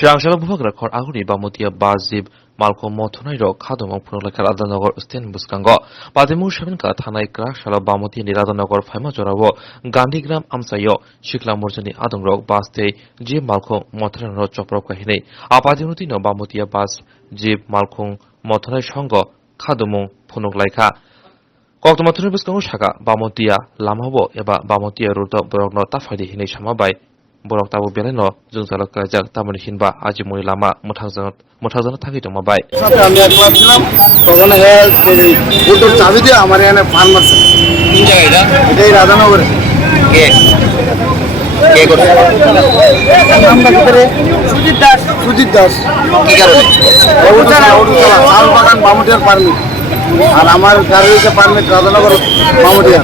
Shirangshalo Bhuvagra Khor Aguri Bamutia Bazib Malko Motonairo Kadom Punolakar Adanogor Sten Buskango Pademu Shavenka Tanai Krashala Bamuti Niradonogor Famajoravo Gandhigram Amsayo Shikla Murjani Adongrok Baste Jib Malko Motonaro Choprok Kahine Apadimutino Bamutia Bas Jib Malkung Motonai Shongo Kadomung Punoklaika Koktomaturi Buskango Shaka Bamutia Lamabo Eba Bamutia Ruto Borogno Tafadi Hine Shamabai Borok tabu beleno jungzalo kajak tamun hinba aji muni lama muthazana থাকি তোমা by সাথে আমি একবার ছিলাম তখন ওটার চাবি দিয়ে আমার এখানে ফার্ম আছে কোন জায়গা এটাই রাধানগরে কে কে করছে নামটা কি করে সুজিত দাস কি কারণে ওটা চাল বাগান বামুটিয়ার পারমিট আর আমার গাড়ি হয়েছে পারমিট রাধানগর বামুটিয়া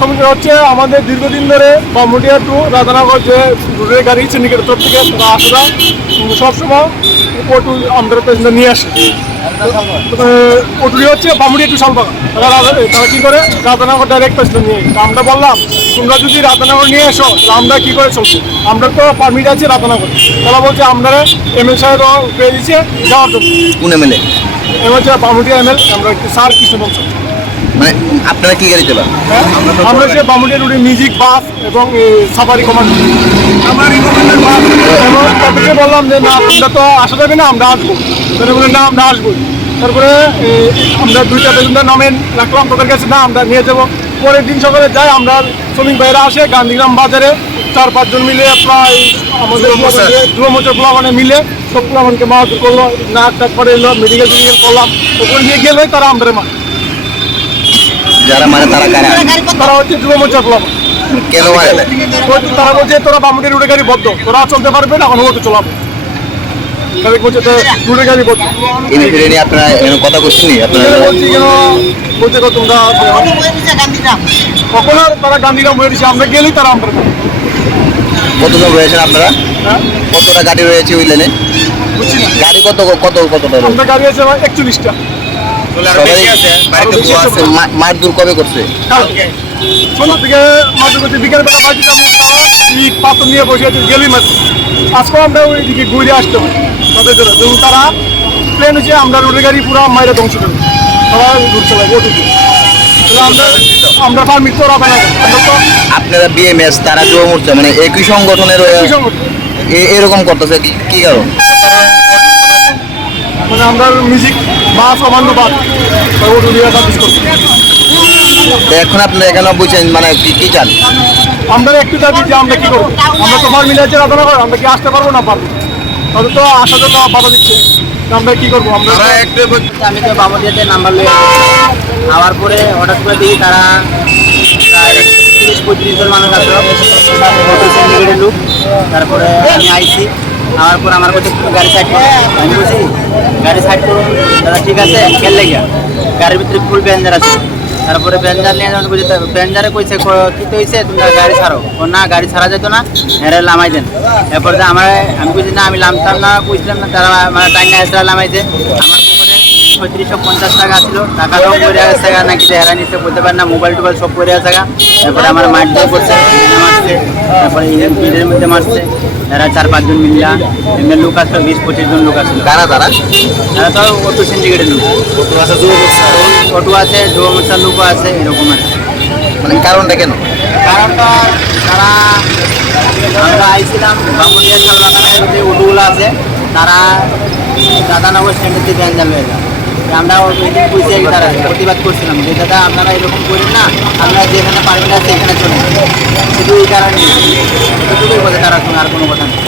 সমস্যা হচ্ছে আমাদের দীর্ঘদিন ধরে বামুটিয়া টু রাধানগর যে রুটের গাড়ি সিন্ডিকেটের তরফ থেকে আসা সবসময় অটো আমাদের প্যাসেঞ্জার নিয়ে আসে অটোটি হচ্ছে বামুটিয়া টু শালবাগান তারা কী করে রাধানগর ডাইরেক্ট প্যাসেঞ্জার নিয়ে আমরা বললাম তোমরা যদি রাধানগর নিয়ে এসো তাহলে আমরা কী করে চলছি আমরা তো পারমিট আছে রাধানগর তারা বলছে আমরা এমএল সাহেব পেয়ে দিচ্ছে যাওয়ার জন্য কোন এমএলএ হচ্ছে বামুটিয়া এমএল আমরা স্যার কৃষ্ণ বলছি মানে আপনারা কি গাড়ি চালান আমরা যে বামুটিয়া রুটে মিউজিক বাস এবং সাফারি কমান্ডার বাস এবং তাদেরকে বললাম যে না তোমরা তো আসা যাবে না আমরা আসবো তারা বলে না আমরা আসবো তারপরে আমরা দুইটা পেছনটা নামেন রাখলাম তাদের কাছে না আমরা নিয়ে যাবো পরের দিন সকালে যাই আমরা শ্রমিক ভাইরা আসে গান্ধীগ্রাম বাজারে 4-5 জন মিলে প্রায় আমাদের যুব মোর্চা প্লাবনে মিলে সব প্লাবনকে মারধর করলো নাক টাক করে এলো মেডিকেল করলাম ওখানে নিয়ে গেলে তারা আমাদের মা যারা মানে তারা কারা তারা হচ্ছে যুব মোর্চা প্লাবন কেন মারে তারা বলছে তোরা বামুটিয়া রুটে গাড়ি বদ্ধ তোরা চলতে পারবে না এখন ওটা চলাবো বলছে রুটে গাড়ি বদ্ধ এনে ফিরে নিয়ে আপনারা কথা করছেন নি আপনারা বলছি কেন বলছে তোমরা কখন আর তারা গান্ধীগ্রাম হয়ে দিচ্ছে আমরা গেলেই তারা আমরা কতজন রয়েছেন আপনারা কতটা গাড়ি রয়েছে ওই লেনে বুঝছি না গাড়ি কতটা রয়েছে আমরা গাড়ি আছে 41টা মারধর কবে করছে সন্ধ্যা থেকে মাঝে বিকেলবেলা বাজি ইট পাথর নিয়ে বসে আছে গেলি মাছ আজকে আমরা ওইদিকে ঘুরে আসতে পারি তাদের জন্য যেমন তারা প্লেন হচ্ছে আমরা রোডের গাড়ি পুরো মাইরে ধ্বংস করি তারা ঘুর চালাই ওটুকু আমরা পারমিট তো রাখা আপনারা বিএমএস তারা যুব মোর্চা মানে একই সংগঠনের এরকম করতেছে কি কারণ মানে আমরা মিউজিক বাস অমান্য বাদ ওটু দিয়ে সার্ভিস করছি এখন আপনারা এখানে বুঝছেন মানে কি চান আমরা একটু দাবি যে আমরা কি করবো আমরা তো পারমিট আছে রাধানগর আমরা কি আসতে পারবো না পারবো তাদের তো আসার জন্য বাধা দিচ্ছে আমরা কি করবো আমরা আমি তো বামুটিয়াতে নাম্বার লয়ে আবার পরে হঠাৎ করে দেখি তারা প্রায় 30-35 জন মানুষ আসলো সিন্ডিকেটের লোক তারপরে আমি আইসি আবার পর আমার কাছে গাড়ি সাইড করো আমি বলছি গাড়ি সাইড করুন দাদা ঠিক আছে খেললে গিয়া গাড়ির ভিতরে ফুল প্যাঞ্জার আছে তারপরে প্যাঞ্জার নিয়ে যখন বুঝে প্যাঞ্জারে কইছে কী হয়েছে তোমরা গাড়ি ছাড়ো ও না গাড়ি ছাড়া যেত না হেরে লামাই দেন এরপর আমি বুঝি না আমি লামতাম না বুঝলাম না তারা মানে টাইম না লামাইছে আমার পকেটে 3650 টাকা ছিল টাকাটাও পড়ে আছে নাকি হেরা নিচ্ছে বলতে পারে না মোবাইল টোবাইল সব পড়ে আছে তারপরে আমার মারধর করছে মারছে তারপরে ভিড়ের মধ্যে মারছে এরা 4-5 জন মিলিয়া এমনি লোক আসলো 20-25 জন লোক আসলো কারা তারা তো অটো সিন্ডিকেটের লোক অটো আছে যুব মোর্চার লোকও আছে এরকম আর মানে কারণটা কেন কারণটা তারা আমরা আইছিলাম বামুটিয়া শালবাগানের যে অটোগুলো আছে তারা রাধানগর স্ট্যান্ডের দিকে প্যাঞ্জাল হয়ে যায় আমরা বুঝে তারা প্রতিবাদ করছিলাম যে দাদা আপনারা এরকম করেন না আমরা যেখানে পারবেন না সেখানে চলুন শুধু এই কারণে এটুকুই বলে তারা আর কোনো কথা নেই